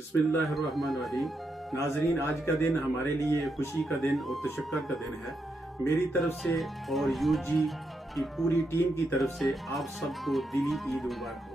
बिस्मिल्लाहिर्रहमानिर्रहीम। नाजरीन, आज का दिन हमारे लिए खुशी का दिन और तशक्कर का दिन है। मेरी तरफ से और यूजी की पूरी टीम की तरफ से आप सबको दिली ईद मुबारक।